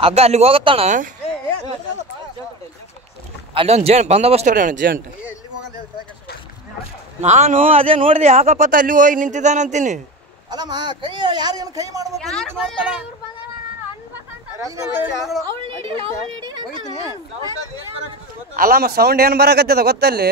ಹಗ್ಗ ಅಲ್ಲಿಗೆ ಹೋಗತ್ತಣ ಅಲ್ಲೊಂದು ಜೇಂಟ್ ಬಂದೋಬಸ್ತ್ ಅಣ್ಣ ಜೇಂಟ್ ನಾನು ಅದೇ ನೋಡಿದೆ ಯಾಕಪ್ಪತ್ತ ಅಲ್ಲಿ ಹೋಗಿ ನಿಂತಿದ್ದಾನಂತೀನಿ ಅಲ್ಲಮ್ಮ ಸೌಂಡ್ ಏನು ಬರಕತ್ತದ ಗೊತ್ತಲ್ಲಿ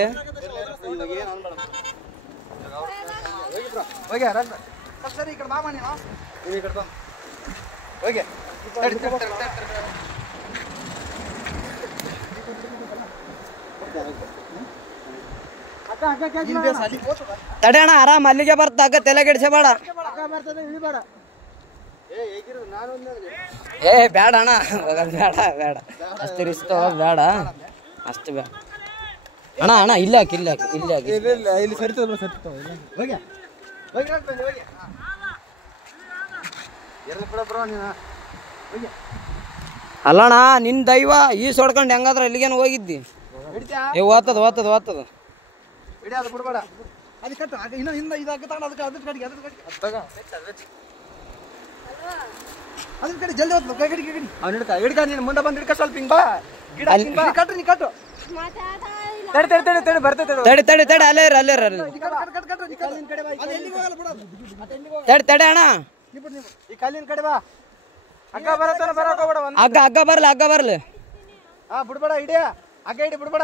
ತಡೆ ಅಣ್ಣ ಆರಾಮ್ ಅಲ್ಲಿಗೆ ಬರ್ತ ಹಗ್ಗ ತಲೆ ಕೆಡಿಸಬೇಡ ಏ ಬೇಡ ಅಣ್ಣ ಬೇಡ ಬೇಡ ಅಷ್ಟು ರಿಸ್ಕ್ ತಗೋದು ಬೇಡ ಅಷ್ಟು ಬೇಡ ಅಣ್ಣ ಅಣ್ಣ ಇಲ್ಲ ಹಾಕಿ ಇಲ್ಲ ಹಾಕಿ ಇಲ್ಲ ಹಾಕಿ ಇಲ್ಲಿ ಸರಿತದ ಅಲ್ಲಣ್ಣ ನಿನ್ ದೈವ ಈ ಸೊಡ್ಕೊಂಡು ಹೆಂಗಾದ್ರ ಇಲ್ಲಿಗೇನು ಹೋಗಿದ್ದಿ ಏ ಓದ್ತದ ಓದ್ತದ ಓದ್ತದ ಬಿಡ್ಬೇಡ ಅದು ಕಟ್ಟು ಇನ್ನು ಹಿಂದೆ ಇದಾಕ ತಗೊಂಡು ಅದಕ್ಕೆ ಅದ್ರ ಕಡೆಗೆ ಅದ್ರ ಕಡೆ ಜಲ್ದಿ ಹೋಗ್ತದೆ ಕೈ ಕಡೆ ಅವ್ನು ಹಿಡ್ಕ ನೀನು ಮುಂದೆ ಬಂದು ಹಿಡ್ಕ ಸ್ವಲ್ಪ ಹಿಂಗೆ ಬಾ ಗಿಡ ಕಟ್ಟು ನೀ ಕಟ್ಟು ತಡಿ ತಡಿ ತಡಿ ತಡಿ ಬರ್ತೈತೆ ತಡಿ ತಡಿ ತಡಿ ಅಲ್ಲೇ ಇರ ಅಲ್ಲೇ ಇರ ತಡಿ ತಡಿ ಅಣ್ಣ ಈ ಕಲ್ಲಿನ ಕಡೆ ಬಾ ಹಗ್ಗ ಬರತ್ತಾನ ಬರಕ ಹೋಗ್ಬೇಡ ಹಗ್ಗ ಹಗ್ಗ ಬರ್ಲಿ ಹಗ್ಗ ಬರ್ಲಿ ಬಿಡ್ಬೇಡ ಹಿಡಿಯ ಹಗ್ಗ ಹಿಡಿ ಬಿಡ್ಬೇಡ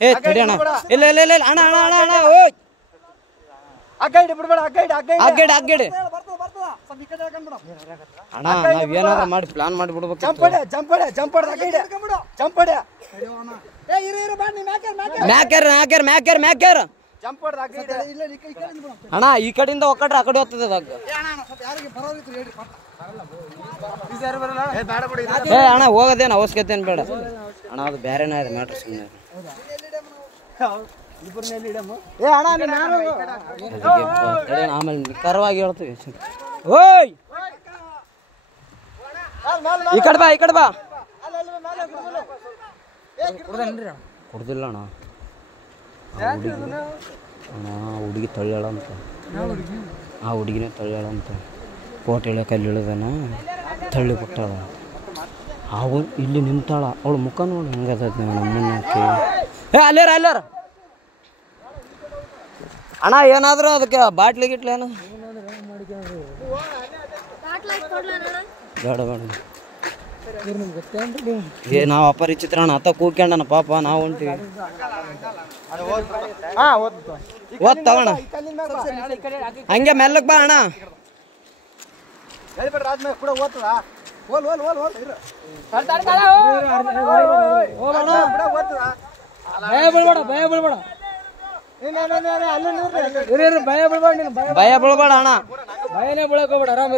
ಏ ತಡಿ ಅಣ್ಣ ಇಲ್ಲ ಇಲ್ಲ ಇಲ್ಲ ಅಣ್ಣ ಅಣ್ಣ ಅಣ್ಣ ಅಣ್ಣ ಓಯ್ ಹಗ್ಗ ಹಿಡಿ ಬಿಡ್ಬೇಡ ಹಗ್ಗ ಹಿಡಿ ಹಗ್ಗಡಿ ಹಗ್ಗಡಿ ಅಣ್ಣ ನಾವ್ ಏನಾದ್ರು ಮಾಡಿ ಪ್ಲಾನ್ ಮಾಡಿ ಬಿಡ್ಬೇಕು ಜಂಪಡೆ ಜಂಪಡೆ ಜಂಪಡೆ ಹಗ್ಗ ಹಿಡಿ ಜಂಪಡೆ ಮ್ಯಾಕ್ಯಾರ ಮ್ಯಾಕ್ಯಾರ ಮ್ಯಾಕ್ಯಾರ ಮ್ಯಾಕ್ಯಾರ ಜಂಪಡೆ ಹಗ್ಗ ಹಿಡಿ ಅಣ್ಣ ಈ ಕಡೆಯಿಂದ ಒಕ್ಕಟ್ರೆ ಆ ಕಡೆ ಹೋಗ್ತದೆ ಹಗ್ಗ ಏ ಅಣ್ಣ ಹೋಗೋದೇನು ಅವಶ್ಯಕತೆ ಏನು ಬೇಡ ಅಣ್ಣ ಅದು ಬೇರೆನೇ ಇದೆ ಮ್ಯಾಟ್ರ್ ಸುಮ್ಮನೆ ಆಮೇಲೆ ನಿಖರವಾಗಿ ಹೇಳ್ತೀವಿ ಓಯ್ ಈ ಕಡೆ ಬಾ ಈ ಕಡೆ ಬಾ ಕುಡ್ದಿಲ್ಲ ಅಣ್ಣ ಅಣ್ಣ ಹುಡುಗಿ ತಳ್ಳ್ಯಾಳ ಅಂತ ಆ ಹುಡುಗಿನೇ ತಳ್ಳ್ಯಾಳ ಅಂತ ಕೋಟ್ ಇಳಿಯೋಕೆ ಅಲ್ಲಿ ಇಳಿದಾನ ತಳ್ಳಿ ಬಿಟ್ಟಾಳ ಅವು ಇಲ್ಲಿ ನಿಂತಾಳ ಅವಳು ಮುಖ ನೋಡಿ ಹೆಂಗದ ನಮ್ಮನ್ನಕ್ಕೆ ಏ ಅಲ್ಲೇರ ಅಲ್ಲೇರ ಅಣ್ಣ ಏನಾದರೂ ಅದಕ್ಕೆ ಬಾಟ್ಲಿ ಗಿಟ್ಲಿ ಏನು ಬೇಡ ಬೇಡ ಏ ನಾವು ಅಪರಿಚಿತ್ರ ಅಣ್ಣ ಅತ್ತ ಕೂಗ್ಕೊಂಡಣ ಪಾಪ ನಾವು ಹೊಂಟಿವಿ ಓದ್ತಾವಣ್ಣ ಹಂಗೆ ಮೆಲ್ಲಕ್ ಬಾ ಅಣ್ಣ ಭಯ ಬೀಳ್ಬೇಡ ಅಣ್ಣ ಭಯನೇ ಬೀಳಕೋಬೇಡ ಆರಾಮ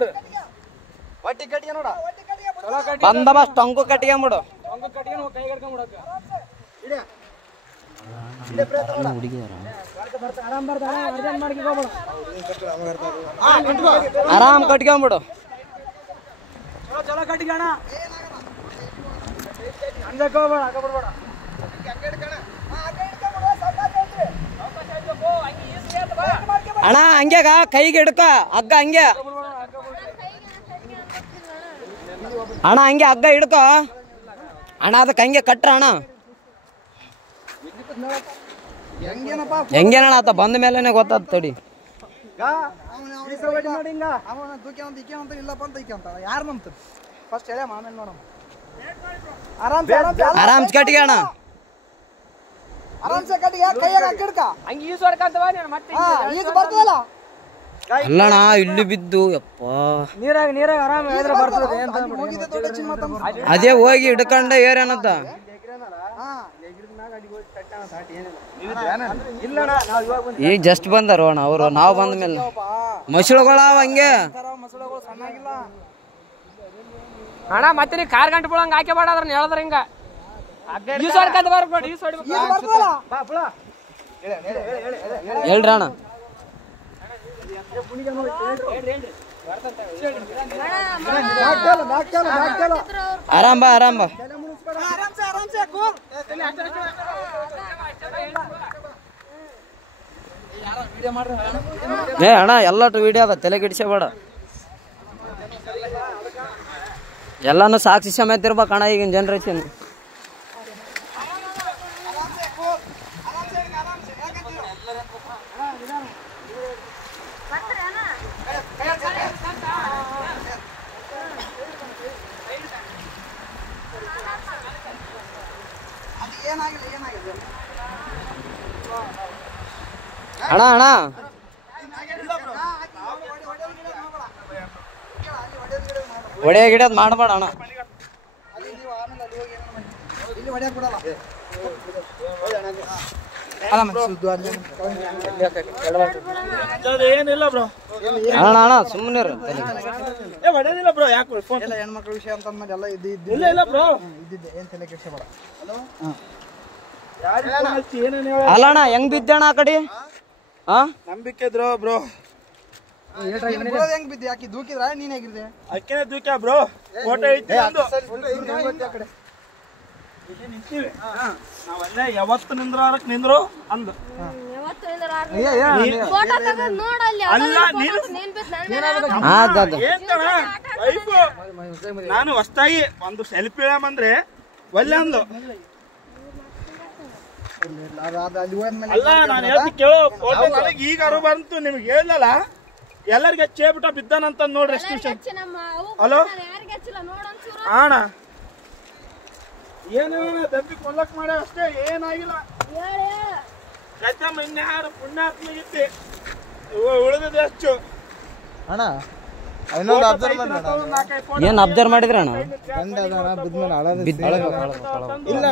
ಬಂದೋಬಸ್ತ್ ಟೊಂಕು ಕಟ್ಕೊಂಬಿಡು ಆರಾಮ್ ಕಟ್ಕೊಂಬಿಡು ಅಣ್ಣ ಹಂಗ್ಯಾಗ ಕೈಗೆ ಹಿಡ್ಕ ಹಗ್ಗ ಹಂಗೆ ಅಣ್ಣ ಹಂಗೆ ಹಗ್ಗ ಹಿಡ್ಕೋ ಅಣ್ಣ ಅದಕ್ಕೆ ಹಂಗೆ ಕಟ್ರ ಅಣ್ಣ ಹೆಂಗೇನಣ್ಣ ಆತ ಬಂದ ಮೇಲೆನೆ ಗೊತ್ತಾದ ತಡಿ ಆರಾಮ್ಸ್ ಕಟ್ಟಿಗೆ ಅಣ್ಣ ಅಲ್ಲಣ್ಣ ಇಲ್ಲಿ ಬಿದ್ದು ಯಪ್ಪ ನೀರಾಗ ನೀರಾಗ ಆರಾಮ ಬರ್ತದೆ ಅದೇ ಹೋಗಿ ಹಿಡ್ಕೊಂಡ ಏರೇನಂತ ಈಗ ಜಸ್ಟ್ ಬಂದಾರ ಅಣ್ಣ ಅವರು ನಾವು ಬಂದ ಮೇಲೆ ಮಸಳುಗಳ ಹಂಗೆ ಅಣ್ಣ ಮತ್ತೆ ನೀ ಕಾರ್ ಗಂಟೆ ಬಿಡಂಗ ಹಾಕಿ ಬೇಡ ಅದ್ರ ಹೇಳಿದ್ರ ಹಿಂಗ ಹೇಳ್ರಿ ಅಣ್ಣ ಆರಾಮ್ ಬಾ ಆರಾಮ್ ಬಾ ಏ ಅಣ್ಣ ಎಲ್ಲಟು ವಿಡಿಯೋ ಅದ ತಲೆ ಕೆಡಿಸಬೇಡ ಎಲ್ಲಾನು ಸಾಕ್ಷಿ ಸಮೇತ ಇರ್ಬೇಕಣ್ಣ ಈಗಿನ ಜನ್ರೇಷನ್. ಅಣ್ಣ ಅಣ್ಣ ಒಡೆ ಗಿಡದ್ ಮಾಡಬೇಡ ಅಣ್ಣ. ಏನಿಲ್ಲ ಬ್ರೋ, ಅಣ್ಣ ಅಣ್ಣ ಸುಮ್ಮನೆ ಹೊಡೆದಿಲ್ಲ ಬ್ರೋ. ಯಾಕೆ ಹೆಣ್ಮಕ್ಳ ವಿಷಯ ಅಂತ ಅಂದ್ಮೇಲೆ ಎಲ್ಲ ಇಲ್ಲ ಇಲ್ಲ ಬ್ರೋ, ಇದ್ದಿದ್ದೆ ಏನ್ ತಲೆ ಕೆಡ್ಸ್ಕೊಬೇಡ. ಅಲ್ಲ ಅಣ್ಣ ಹೆಂಗ್ ಬಿದ್ದಣ್ಣ ಆ ಕಡೆ? ಹಾ ನಂಬಿಕೆ ಇದ್ರು ಬ್ರೋ. ಹೆಂಗ್ ಬಿದ್ದೆ? ಯಾಕೆ ದೂಕಿದ್ರ ನೀನ್ ಹೇಗಿದ್ದೆ? ಅಕ್ಕೇನೆ ದೂಕ್ಯ ಬ್ರೋ. ಫೋಟೋ ಐತಿ ಒಂದು. ನಿಂತೀವಿ ನಾವೆಲ್ಲ ಯಾವತ್ತು ನಿಂದ್ರಾರಕ್ ನಿಂದ್ರು ಅಂದ. ಅಲ್ಲ ನಾನು ಹೊಸ್ತಾಗಿ ಒಂದು ಸೆಲ್ಫಿ ಅಂದ್ರೆ ಒಲ್ಲೆ ಅಂದು. ಅಲ್ಲ ನಾನು ಹೇಳ್ತಿ ಕೇಳೋ, ಫೋಟೋ ನನಗೆ ಈಗ ಅರು ಬಂತು, ನಿಮ್ಗೆ ಹೇಳಲ್ಲ ಎಲ್ಲರಿಗೆ ಚೇಬಿಟ ಬಿದ್ದಾನಂತ ನೋಡ್ರಿ. ಎಷ್ಟು ವಿಷಯ. ಹಲೋ ಅಣ್ಣ, ಏನೇನ ದಬ್ಬಿ ಕೊಲ್ಲಕ್ ಮಾಡ ಅಷ್ಟೇ, ಏನಾಗಿಲ್ಲ. ರಜಮ್ಮ ಇನ್ಯಾರು ಪುಣ್ಯಾತ್ಮ ಇದ್ದಿ ಉಳಿದಿದೆ ಹೆಚ್ಚು. ಅಣ್ಣ ಏನ್ ಅಬ್ಸರ್ವ್ ಮಾಡಿದ್ರಣ್ಣ? ಇಲ್ಲ